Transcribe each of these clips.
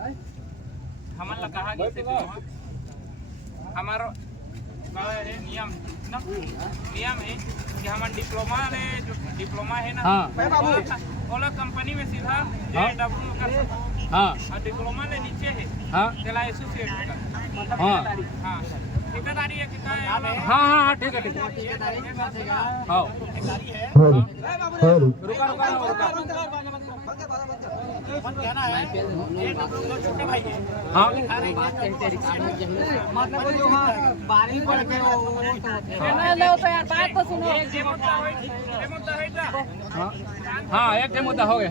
हमन ला कहा गई हमारा नियम है कि हमारे डिप्लोमा है ना ओला कंपनी में सीधा डब्ल्यू कर सकते और डिप्लोमा ले नीचे है चला एसोसिएट कर ठेकेदारी है कितना है हाँ ठीक है हाँ छोटे भाई है मतलब जो बारहवीं पढ़ के यार बात तो सुनो हाँ एक मुद्दा हो गया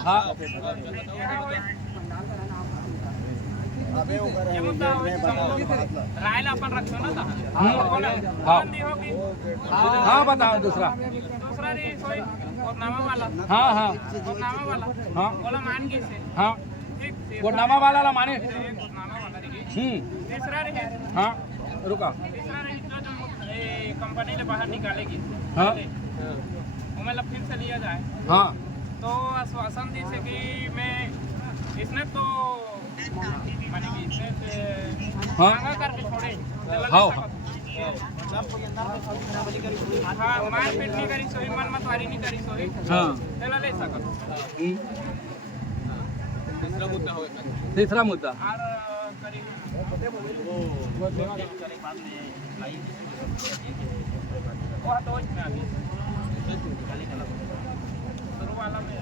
हाँ राय अपन रखो ना हाँ बताओ दूसरा नामा वाला नामा वाला बोला मान गए से वो नामा वाला ला माने तीसरा रहे रुका तीसरा रहे जो कंपनी ने बाहर निकालेगी वो मतलब फिर से लिया जाए तो आश्वासन दी से कि मैं इसने तो माने कि इसने मांगा करके छोड़े मारपीट नहीं करी सोई मन मतवारी नहीं करी सोई चला ले सकत तीसरा मुद्दा और करीब वो तो इसमें अभी शुरू वाला में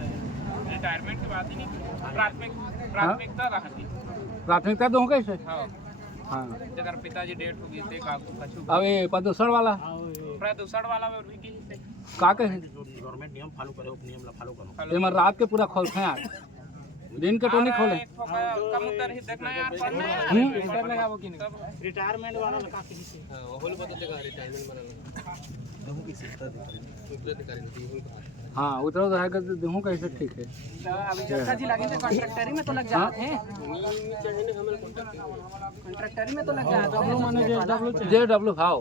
रिटायरमेंट की बात ही नहीं प्राथमिकता दो कैसे हाँ जगह पिताजी डेट होगी थे अब ये प्रदूषण वाला में भी का के गवर्नमेंट नियम फॉलो करे नियम ला फॉलो करो ये रात के पूरा खोलते हैं दिन के तो नहीं खोले कम उधर ही देखना यार पढ़ना लगावो कि नहीं रिटायरमेंट वाला लगा के से होल बदल देगा रिटायरमेंट वाला दहू की सिस्टम अधिकारी नहीं होल हाँ उधर तो है कि दहू कैसे ठीक है अभी जैसा जी लगे थे कॉन्ट्रैक्टरी में तो लग जाते हैं कॉन्ट्रैक्टरी में तो लग जाते डब्ल्यू माने जेडब्ल्यू हां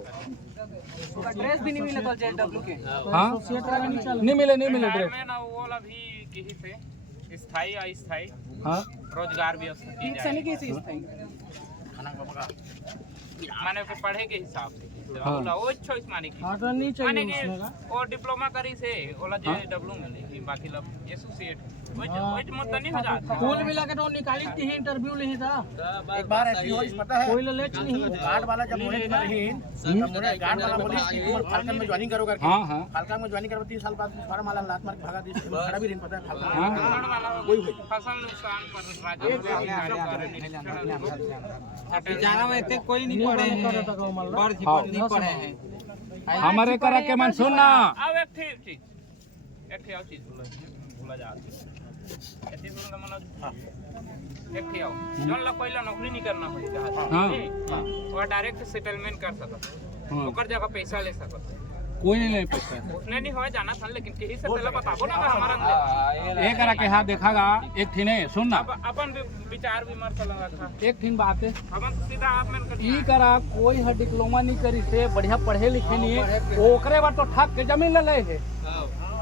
ड्रेस भी नहीं मिले तो जेडब्ल्यू के हां नहीं मिले ड्रेस में ना वो वाला भी कहीं से स्थायी अस्थायी हां रोजगार भी ठीक से नहीं किसी स्थायी खाना का माने को पढ़े के हिसाब से ओला वो चॉइस माने की नहीं चाहिए और डिप्लोमा करी से ओला जेडब्ल्यू मिले बाकी लब एसोसिएट वो मत नहीं हो जाता कुल मिला के तो निकाली थी इंटरव्यू ले था एक बार ऐसी हो पता है कोई लेट नहीं गार्ड वाला जब बोले तब बोले गार्ड वाला बोली कि फाल्कन में ज्वाइनिंग करोगे हां फाल्कन में ज्वाइनिंग करो 3 साल बाद फार्म वाला लात मार के भगा दी खड़ा भी नहीं पता है फाल्कन वाला कोई फसल नुकसान पर जाना में इतने कोई नहीं पढ़े हैं नहीं पढ़े हैं हमारे करा के मन सुनना अब एक चीज भूला जाती ऐसे बोलना मतलब एक थे आओ जोन ला कोई ला नौकरी नहीं करना होता और डायरेक्ट सेटलमेंट कर सकत ओकर जगह पैसा ले सकत कोई नहीं ले पैसा उसने नहीं होए जाना था लेकिन कहीं से पहले बताबो ना हमारा एक करा के हाथ देखागा एक थी ने सुन ना अपन विचार विमर्श लगा था एक थी बात है हम सीधा आप में कर ई करा कोई ह डिप्लोमा नहीं करी से बढ़िया पढ़े लिखे नहीं है ओकरे बार तो ठक के जमीन ले ले है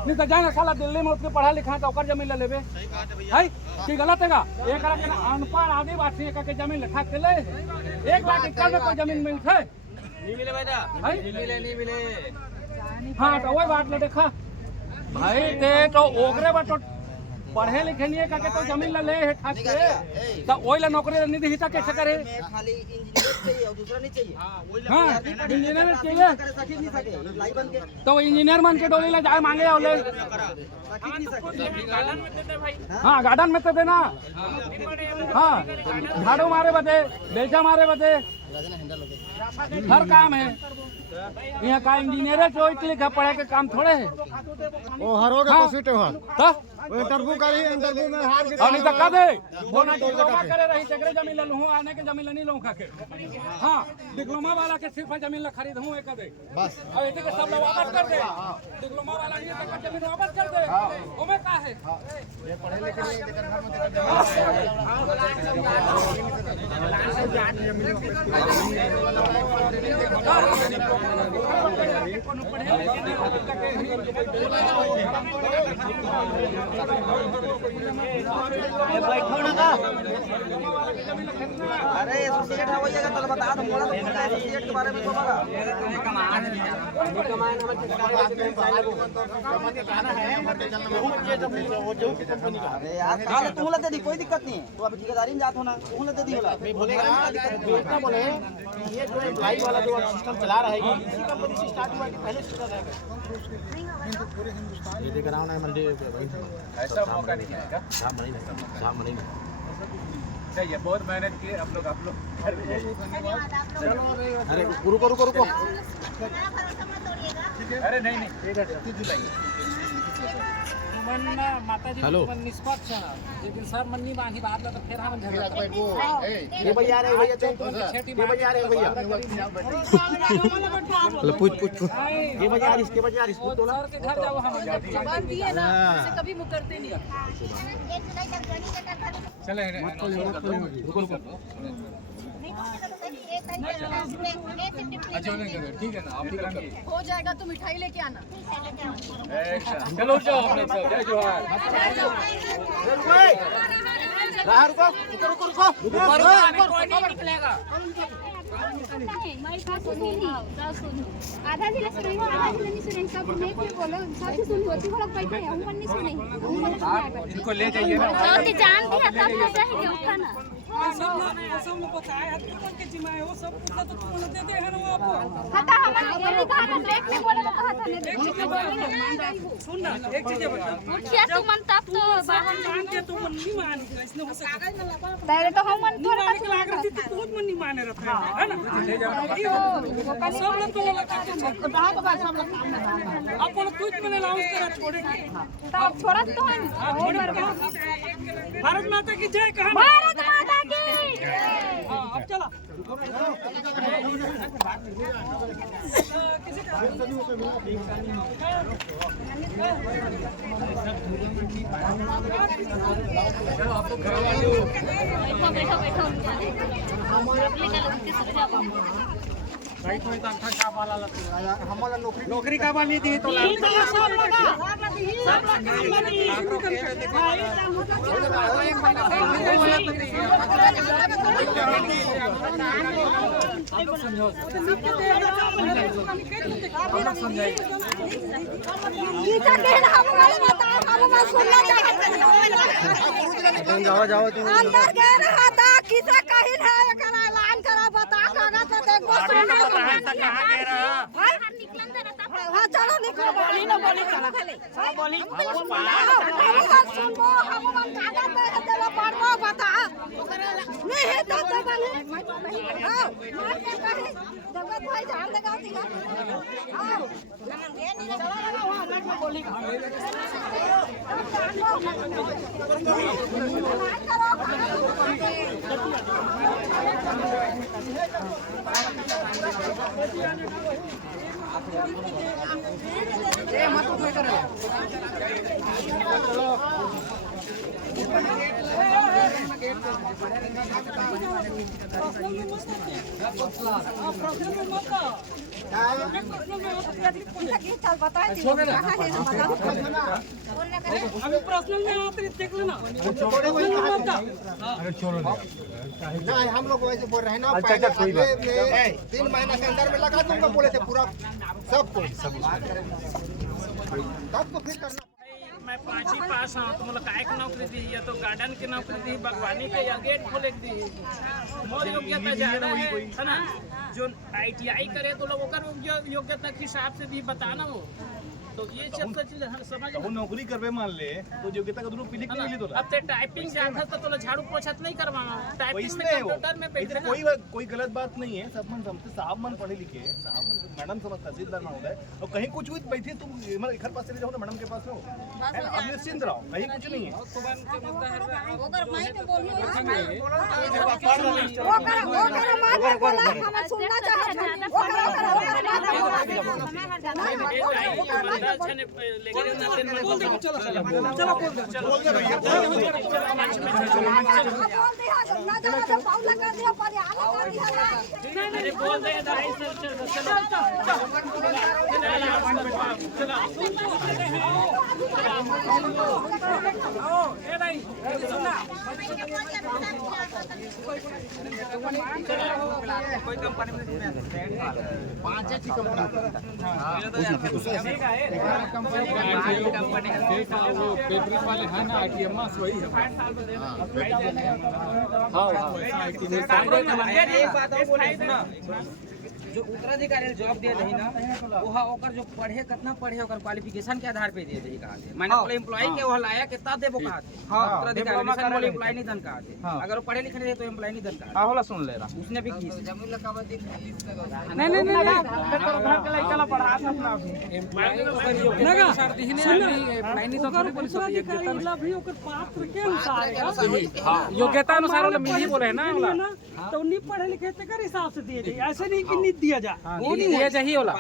नहीं तो जाना साला दिल्ली में उसके पढ़ा लिखा तो ओकर जमीन ले लेबे है की गलत हैगा एक करा के अनपढ़ आदिवासी का के जमीन ले ठक के ले 1 लाख एकड़ में कोई जमीन मिलथे नहीं मिले बेटा नहीं मिले हाँ तो वही बात ले देखा भाई ते तो ओकरे बात तो पढ़े लिखे नहीं है का के तो जमीन ले है ठाक के तो ओई ला नौकरी नहीं दी त कैसे करे खाली इंजीनियर चाहिए और दूसरा नहीं चाहिए हां इंजीनियर चाहिए तो इंजीनियर मान के डोली ला जाए मांगे ओले हां गार्डन में तो देना हां झाड़ू मारे बदे बेलचा मारे बदे हर काम है यहाँ का इंजीनियर है जो इसलिए पढ़े के काम थोड़े है वो हर रोड को सीट है तो इंटरव्यू करी इंटरव्यू में हार गए और नहीं तो कह दे वो ना डिप्लोमा करे रही चक्रे जमीन ले लूं आने के जमीन नहीं लूं खाके हां डिप्लोमा वाला के सिर्फ जमीन ला खरीद हूं एक दे बस और इतने के सब वापस कर दे डिप्लोमा वाला नहीं तो जमीन वापस कर दे ओमे का है ये पढ़े लिखे नहीं देकर घर में देकर बैठो ना का अरे एसोसिएट है वही तो बता दो मोला तो पता है एसोसिएट के बारे में तो बता कमान अरे यार काले तू ले दे दी कोई दिक्कत नहीं है तू अभी ठेकेदारी में जात हो ना तू ले दे दी होला बोलेगा बेटा बोले ये जो एम्प्लॉई वाला जो सिस्टम चला रहा है इसी कंपनी से स्टार्ट हुआ कि पहले से चल रहा है ये देख रहा हूं ना मंडी ऐसा मौका नहीं आएगा। शाम नहीं ये बहुत मेहनत की आप लोग अरे रुको अरे नहीं 30 जुलाई माता जी मन निष्पक्ष है लेकिन सर मन नहीं बांधी बात तो फिर हम झगड़ा ये भैया रे भैया ये भैया रे भैया पूछ ये भैया इसके भैया इसको तो सर के घर जाओ हम बात दिए ना इसे कभी मुकरते नहीं चले रुको अच्छा नहीं करो ठीक है ना आप ठीक है हो जाएगा तो मिठाई लेके आना। चलो जाओ हम लोग जय जोहार रुको आधा जिला सुनेंगे आधा जिला नहीं सुनेंगे सब नहीं फिर बोलो सब सुन होती हो लोग बैठे हम मन नहीं सुनेंगे इनको ले जाइए ना सब जान दिया तब तो चाहिए उठाना सब लोग बताया के जिम्मेदारी वो सब तो तुम दे दे है ना आपको हटा हमारा ये लिखा है ब्रेक में बोले तो कहा था सुन ना एक चीज बता मुखिया तू मन तब तो मान के तू मन नहीं मान इसने हो सकता पहले तो हम मन थोड़ा माने के लाग रही थी तू मन नहीं माने रहता है ना सब लोग तो लगा के आप लोग कुछ मैंने अनाउंस करा छोड़ेंगे तब छोड़ा तो हम भारत माता की जय कहा भारत माता की अब चला हमारा नौकरी का बानी दी तो जाओ अंदर गए रहा था किसे कहीं है एकरा ऐलान करा बता कागज पे देखो हाँ चलो निकलो बोली ना बोली चलो हाँ बोली सुनो हम मन कागज पे चलो पढ़ो बता नहीं है तो बोले हाँ मार के कहीं जगत भाई जान लगा दिया हाँ चलो लगाओ हाँ मैं बोली अभी पर्सनल में आते देख लेना नहीं हम लोग वैसे बोल रहे हैं ना पहले अगले में 3 महीना के अंदर में लगा दूंगा बोले थे पूरा सब तब तो फिर करना मैं 5वीं पास हूँ तो मतलब काय की नौकरी दी या तो गार्डन की नौकरी दी बागवानी के या गेट खोले दी मोर योग्यता ज्यादा है ना जो ITI करे तो लोग योग्यता के हिसाब से भी बताना हो तो ये सब चीज समझ वो नौकरी करवे मान ले तो योग्यता का दोनों पिलिक नहीं मिली तो अब ते टाइपिंग जाता तो झाड़ू पोछा नहीं करवाना टाइपिंग में कंप्यूटर में बैठे ना कोई गलत बात नहीं है सब मन समझते साहब मन पढ़े लिखे साहब मन मैडम समझ तहसीलदार में होता है और कहीं कुछ हुई बैठी तुम मतलब घर पास चले जाओ ना मैडम के पास में हो अब निश्चिंत रहो कहीं कुछ नहीं है चलो कोई कंपनी में पांच अच्छी कंपनी पेपर वाले हैं ना आईटीएम में वही है। हाँ एक बात और बोले ना, जो उत्तराधिकारी जॉब दे रही ना वहाँ ओकर जो पढ़े कितना पढ़े ओकर क्वालिफिकेशन के आधार पे दे रही कहा थे मैंने बोले एम्प्लॉय के वहाँ लाया कितना देबो कहा थे उत्तराधिकारी ने बोले एम्प्लॉय नहीं दन कहा थे अगर वो पढ़े लिखे रहे तो एम्प्लॉय नहीं दन कहा। हाँ होला सुन ले रहा उसने भी की नहीं घर के लड़का ला पढ़ा अपना लगा नहीं तो भी ओकर पात्र के अनुसार योग्यता अनुसार वाला मिली बोले है ना तो नहीं पढ़े लिखे के हिसाब से दिए जाए, ऐसे नहीं कि नहीं दिया जा वो नहीं दिया चाहिए होला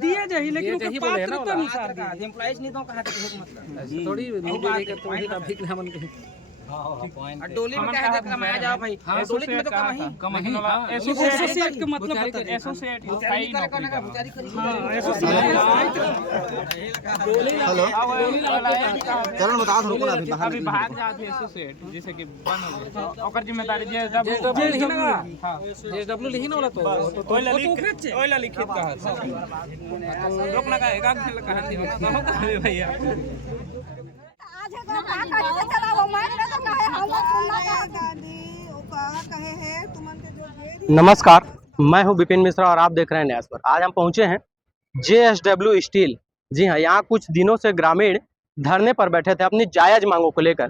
दिया चाहिए लेकिन ओकर पात्र के अनुसार एम्प्लॉयज नहीं तो कहा थे मतलब थोड़ी थोड़ी का भीख ना मन के डोली में क्या कमाया जाओ भाई डोली में तो कम ही एसोसिएट के मतलब बता एसोसिएट हेलो चलो बता दो रुको अभी अभी बाहर जाते एसोसिएट जैसे कि बन हो गए ओकर जिम्मेदारी जेडब्ल्यू लिखी ना होला तो ओइला लिखित कहा लोग लगाएगा कहा थी भैया आज है का गाड़ी से चला वो मार ले तो कहे हम सुनना गाड़ी ओ कहे है तुमन के जो दे नमस्कार, मैं हूं विपिन मिश्रा और आप देख रहे हैं न्यास पर। आज हम पहुंचे हैं JSW स्टील। जी हां, यहां कुछ दिनों से ग्रामीण धरने पर बैठे थे अपनी जायज मांगों को लेकर।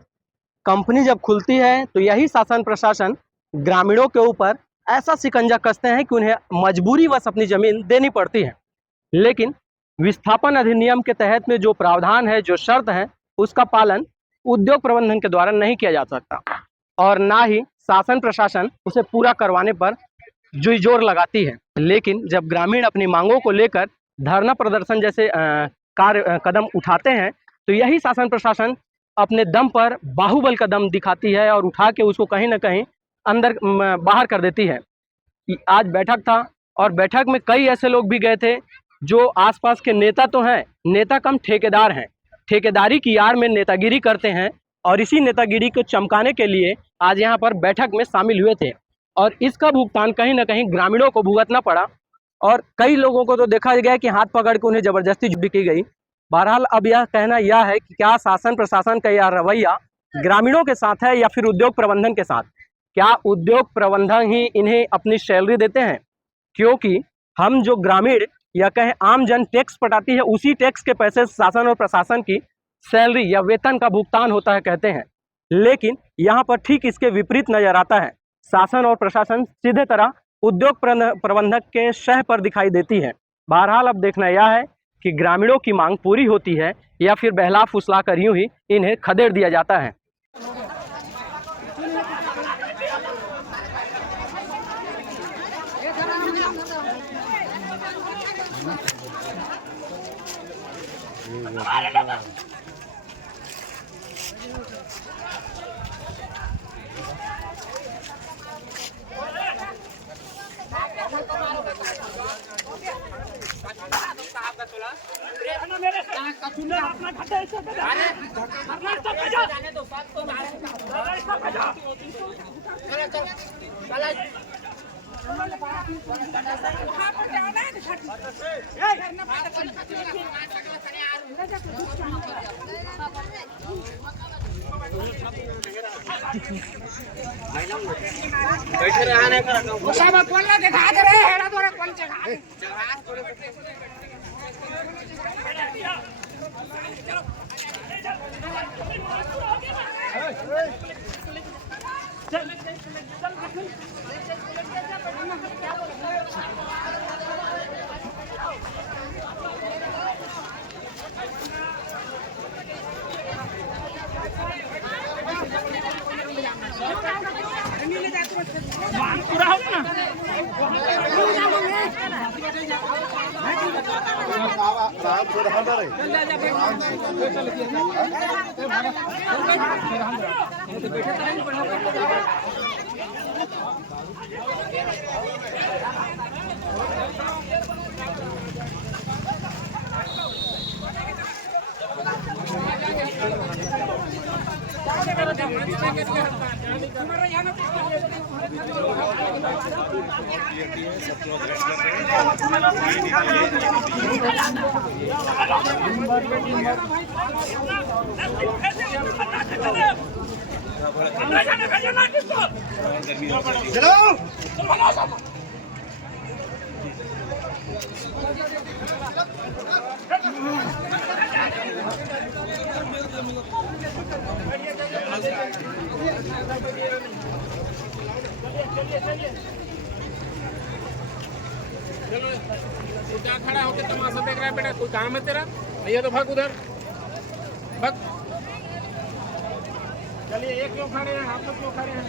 कंपनी जब खुलती है तो यही शासन प्रशासन ग्रामीणों के ऊपर ऐसा शिकंजा कसते हैं कि उन्हें मजबूरीवश अपनी जमीन देनी पड़ती है। लेकिन विस्थापन अधिनियम के तहत में जो प्रावधान है, जो शर्त है, उसका पालन उद्योग प्रबंधन के द्वारा नहीं किया जा सकता और ना ही शासन प्रशासन उसे पूरा करवाने पर जी जोर लगाती है। लेकिन जब ग्रामीण अपनी मांगों को लेकर धरना प्रदर्शन जैसे कदम उठाते हैं तो यही शासन प्रशासन अपने दम पर बाहुबल का दम दिखाती है और उठा के उसको कहीं ना कहीं अंदर बाहर कर देती है। आज बैठक था और बैठक में कई ऐसे लोग भी गए थे जो आसपास के नेता तो हैं, नेता कम ठेकेदार हैं, ठेकेदारी की आड़ में नेतागिरी करते हैं और इसी नेतागिरी को चमकाने के लिए आज यहाँ पर बैठक में शामिल हुए थे और इसका भुगतान कहीं ना कहीं ग्रामीणों को भुगतना पड़ा और कई लोगों को तो देखा गया कि हाथ पकड़ के उन्हें ज़बरदस्ती जुड़ी की गई। बहरहाल अब यह कहना यह है कि क्या शासन प्रशासन का यह रवैया ग्रामीणों के साथ है या फिर उद्योग प्रबंधन के साथ। क्या उद्योग प्रबंधन ही इन्हें अपनी सैलरी देते हैं? क्योंकि हम जो ग्रामीण या कहें आम जन टैक्स पटाती है, उसी टैक्स के पैसे शासन और प्रशासन की सैलरी या वेतन का भुगतान होता है कहते हैं। लेकिन यहाँ पर ठीक इसके विपरीत नजर आता है। शासन और प्रशासन सीधे तरह उद्योग प्रबंधक के शह पर दिखाई देती है। बहरहाल अब देखना यह है कि ग्रामीणों की मांग पूरी होती है या फिर बहला फुसला कर यूं ही इन्हें खदेड़ दिया जाता है। अपना खड्डा ऐसे जाने दो साथ तो बैठे रहने का सब कौन ला दिखा दे रहे हेड़ा तोरे कौन जगह पूरा हो ना क्या खड़ा होकर तमाशा देख रहा है बेटा? कोई काम है तेरा? नहीं है तो भाग उधर, भाग। चलिए, ये क्यों खड़े हैं? आप लोग क्यों खड़े हैं?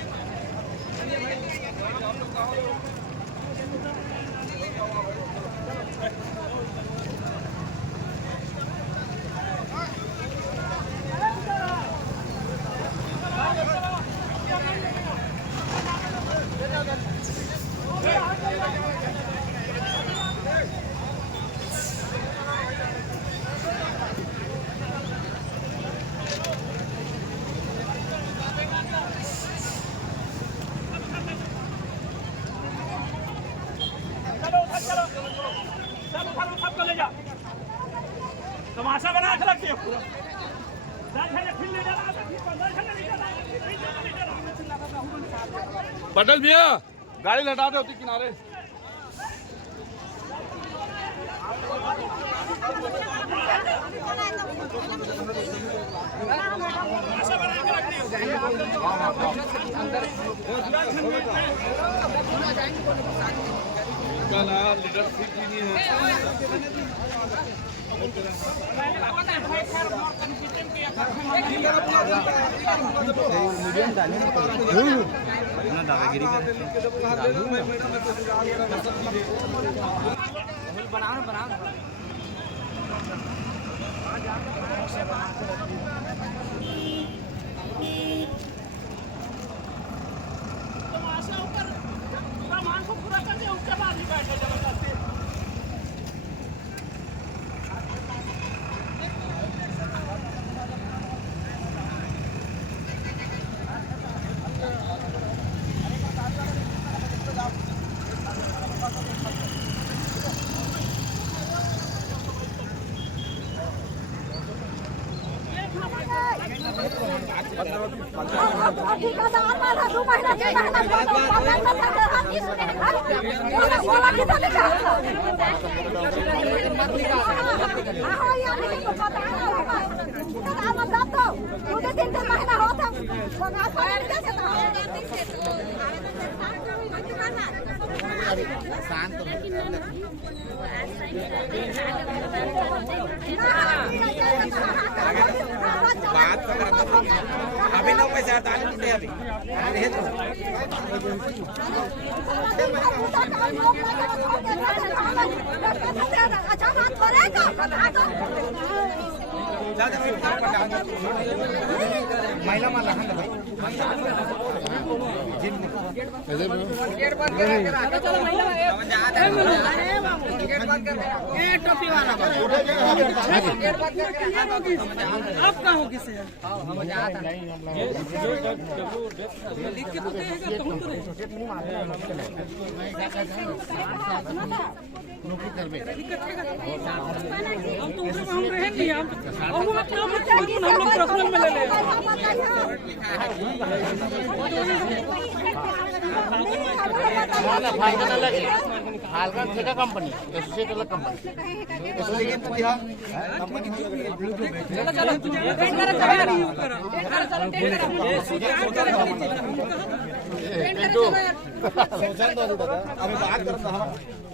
तमाशा बना के रखिए पूरा। पटेल भैया गाड़ी लटा दे होती किनारे। लीडरशिप भी नहीं है। दादागिरी तमाशा ऊपर सामान को पूरा कर दिया, उसके बाद ही बैठे जबरदस्ती। ठेकेदार वाला 2 महीना के महीना अभी 9 पैसे 48 मिनट अभी महिला माला टोपी वाला आप कहाँ हो किसे लिख के फाल्कन ठेका कंपनी एसोसिएट वाला कंपनी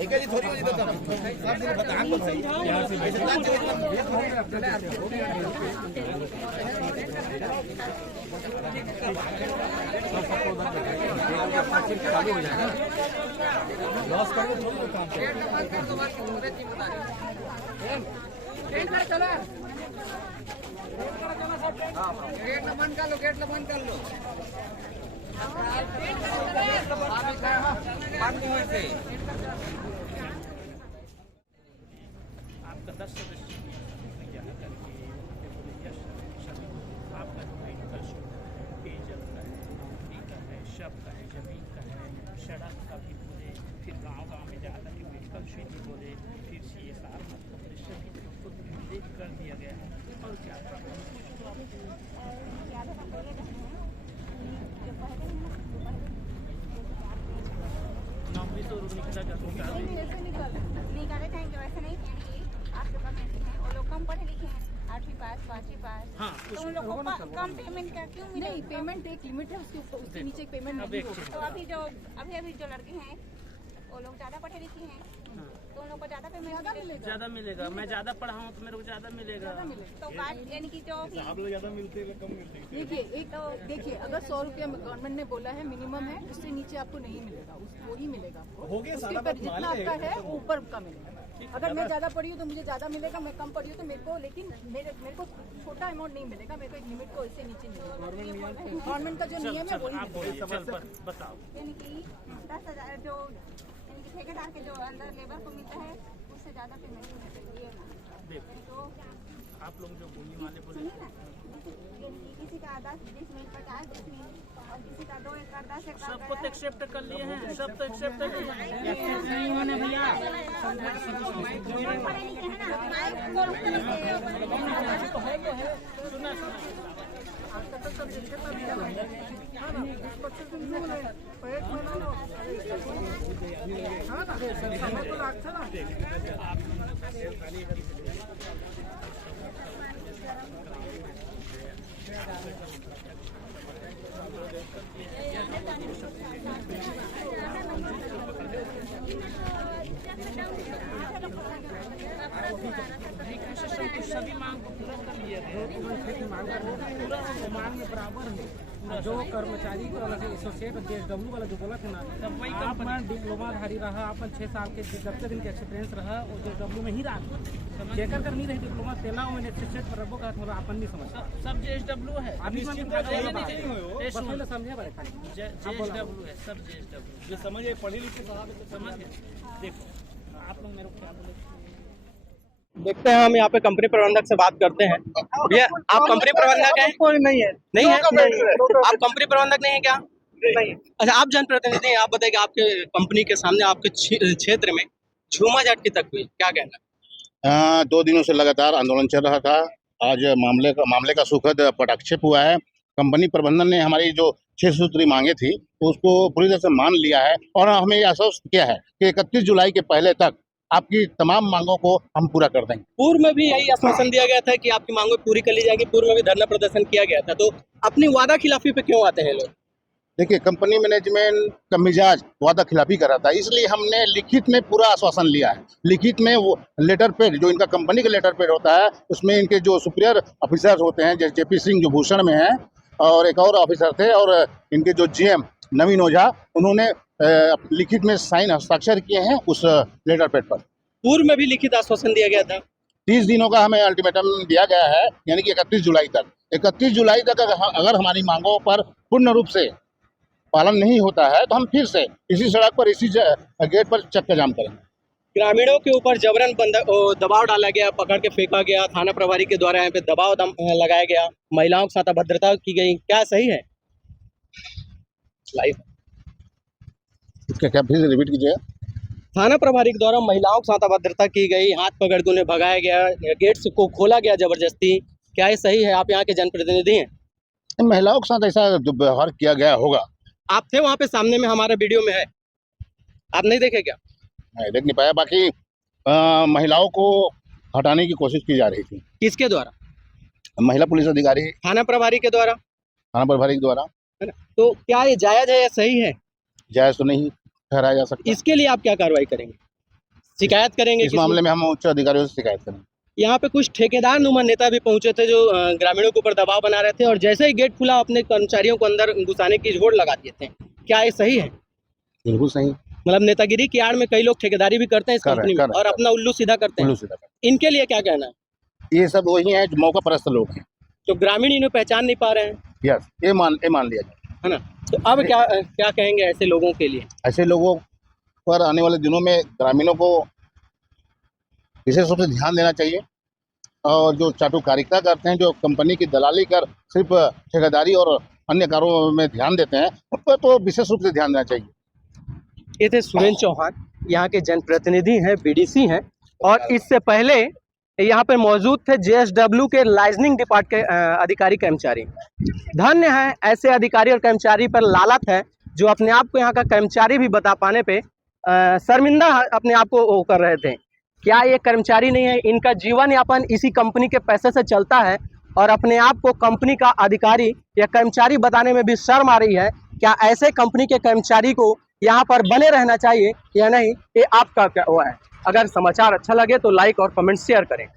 एक ही थोड़ी होती दादा सब दिन बता को सही ऐसे ना चालू हो जाएगा लॉस कर दो थोड़ी काम गेट बंद कर लो गेट बंद कर लो आपका 10 सदस्य आपका जो है वर्कशॉप का है, जमीन का है, सड़क का भी बोले, फिर गांव में जाकर के मेडिकल सिटी बोले, फिर CSR सबको देख कर दिया गया है। और क्या नौकरी तो निकला जाता निकाले जाएंगे वैसे नहीं आपके पास है वो लोग कम पढ़े लिखे हैं 8वीं पास 5वीं पास हाँ, तो उन लोग को कम पेमेंट का क्यों मिले? नहीं, पेमेंट एक लिमिट है, उसके ऊपर उसके नीचे पेमेंट नहीं होगी। तो अभी जो लड़के हैं वो लोग ज़्यादा पढ़े लिखे हैं तो उन लोग को ज़्यादा पेमेंट मिलेगा। ज़्यादा मिलेगा। मैं ज़्यादा पढ़ा हूँ तो मेरे को ज़्यादा मिलेगा। तो बात यानी कि जो आप लोग ज़्यादा मिलते हैं कम मिलते हैं। देखिए देखिए अगर 100 रुपया गवर्नमेंट ने बोला है मिनिमम है, उससे नीचे आपको नहीं मिलेगा, वो ही मिलेगा आपको। हो गया उसके सारा ऊपर जितना आपका है वो ऊपर का मिलेगा। अगर मैं ज़्यादा पढ़ी हूँ तो मुझे ज़्यादा मिलेगा, मैं कम पढ़ी हूँ तो मेरे को, लेकिन मेरे को छोटा अमाउंट नहीं मिलेगा, मेरे को एक लिमिट को इससे नीचे मिलेगा। गवर्नमेंट का जो नियम है वही मिलेगा। बताओ। यानी कि 10,000 जो यानी कि ठेकेदार के जो अंदर लेबर को मिलता है उससे ज़्यादा पेमेंट होना चाहिए ना। तो आप लोग जो भूमि वाले बोले सुनिए ना, किसी का 10-20 मिनट 50-20 मिनट और किसी का 2 एकड़ 10 एकड़ सबको तो एक्सेप्ट कर लिए हैं, सब तो एक्सेप्ट कर लिए हैं। पढ़े लिखे हैं ना सभी मांग को पूरा कर लिए मांग में बराबर है। जो कर्मचारी को एसोसिएट JSW वाला जो बोला था ना, आप डिप्लोमाधारी रहा, अपन 6 साल के जब दिन के एक्सपीरियंस रहा वो JSW में ही रहा, जेकर कर नहीं रही डिप्लोमा तेला मैंने एसोसिएट पर रबो का थोड़ा अपन नहीं समझ सब JSW है। अभी समझे समझे बड़े JSW है, सब JSW जो समझे पढ़े लिखे समझ गए। देखो आप लोग मेरे को क्या बोले, देखते हैं, हम यहाँ पे कंपनी प्रबंधक से बात करते हैं। भैया आप कंपनी प्रबंधक हैं? कोई नहीं है। नहीं है? आप कंपनी प्रबंधक नहीं है क्या? नहीं। अच्छा, आप जनप्रतिनिधि हैं, आप बताइए आपके कंपनी के सामने आपके क्षेत्र में झूमा झाटकी तक हुई, क्या कहना? 2 दिनों से लगातार आंदोलन चल रहा था। आज मामले का सुखद पटाक्षेप हुआ है। कंपनी प्रबंधन ने हमारी जो 6 सूत्री मांगे थी तो उसको पूरी तरह से मान लिया है और हमें यह आश्वस्त किया है कि 31 जुलाई के पहले तक आपकी तमाम मांगों को हम पूरा कर देंगे। पूर्व में भी यही आश्वासन दिया गया था कि आपकी मांगों पूरी कर ली जाएगी, पूर्व में भी धरना प्रदर्शन किया गया था, तो अपनी वादा खिलाफी पे क्यों आते हैं लोग? देखिए, कंपनी मैनेजमेंट का मिजाज वादा खिलाफी कर रहा था, इसलिए हमने लिखित में पूरा आश्वासन लिया है। लिखित में वो लेटर पेड जो इनका कंपनी का लेटर पेड होता है उसमें इनके जो सुपीरियर ऑफिसर्स होते हैं, जैसे JP सिंह जो भूषण में हैं और एक और ऑफिसर थे और इनके जो GM नवीन ओझा, उन्होंने लिखित में साइन हस्ताक्षर किए हैं उस लेटर पेड पर। पूर्व में भी लिखित आश्वासन दिया गया था। 30 दिनों का हमें अल्टीमेटम दिया गया है, यानी कि 31 जुलाई तक। 31 जुलाई तक अगर हमारी मांगों पर पूर्ण रूप से पालन नहीं होता है तो हम फिर से इसी सड़क पर, इसी गेट पर चक्का जाम करेंगे। ग्रामीणों के ऊपर जबरन दबाव डाला गया, पकड़ के फेंका गया, थाना प्रभारी के द्वारा यहाँ पे दबाव लगाया गया, महिलाओं के साथ अभद्रता की गई, क्या सही है? लाइव क्या फिर रिपीट कीजिए? थाना प्रभारी के द्वारा महिलाओं के साथ अभद्रता की गई, हाथ पकड़ के उन्हें भगाया गया, गेट को खोला गया जबरदस्ती, क्या ये सही है? आप यहाँ के जनप्रतिनिधि हैं। महिलाओं के साथ ऐसा व्यवहार किया गया होगा। आप थे वहाँ पे, सामने में हमारे वीडियो में है, आप नहीं देखे क्या? नहीं देख नहीं पाया। बाकी महिलाओं को हटाने की कोशिश की जा रही थी। किसके द्वारा? महिला पुलिस अधिकारी, थाना प्रभारी के द्वारा। थाना प्रभारी के द्वारा। है ना? तो क्या ये जायज है या सही है? जायज तो नहीं ठहराया जा सकता। इसके लिए आप क्या कार्रवाई करेंगे? शिकायत करेंगे? इस मामले में हम उच्च अधिकारियों से शिकायत करेंगे। यहाँ पे कुछ ठेकेदार नुमा नेता भी पहुंचे थे जो ग्रामीणों के ऊपर दबाव बना रहे थे और जैसे ही गेट खुला अपने कर्मचारियों को अंदर घुसाने की होड़ लगा दिए थे, क्या ये सही है? बिल्कुल सही। मतलब नेतागिरी की आड़ में कई लोग ठेकेदारी भी करते हैं इस कंपनी में और अपना उल्लू सीधा करते हैं। इनके लिए क्या कहना है? ये सब वही है जो मौका परस्त लोग हैं, तो ग्रामीण इन्हें पहचान नहीं पा रहे हैं। यस, ये मान लिया जाए, है ना? तो अब क्या कहेंगे ऐसे लोगों के लिए? ऐसे लोगों पर आने वाले दिनों में ग्रामीणों को विशेष रूप से ध्यान देना चाहिए और जो चाटुकारिता करते हैं, जो कंपनी की दलाली कर सिर्फ ठेकेदारी और अन्य कार्यों में ध्यान देते हैं, उन पर तो विशेष रूप से ध्यान देना चाहिए। ये थे सुरेंद्र चौहान, यहाँ के जनप्रतिनिधि हैं, बीडीसी हैं, और इससे पहले यहाँ पर मौजूद थे जेएसडब्ल्यू के लाइजनिंग डिपार्ट के अधिकारी कर्मचारी। धन्य है ऐसे अधिकारी और कर्मचारी पर लालत है जो अपने आप को यहाँ का कर्मचारी भी बता पाने पे शर्मिंदा अपने आप को वो कर रहे थे। क्या ये कर्मचारी नहीं है? इनका जीवन यापन इसी कंपनी के पैसे से चलता है और अपने आप को कंपनी का अधिकारी या कर्मचारी बताने में भी शर्म आ रही है। क्या ऐसे कंपनी के कर्मचारी को यहाँ पर बने रहना चाहिए या नहीं, ये आपका क्या हुआ है? अगर समाचार अच्छा लगे तो लाइक और कमेंट शेयर करें।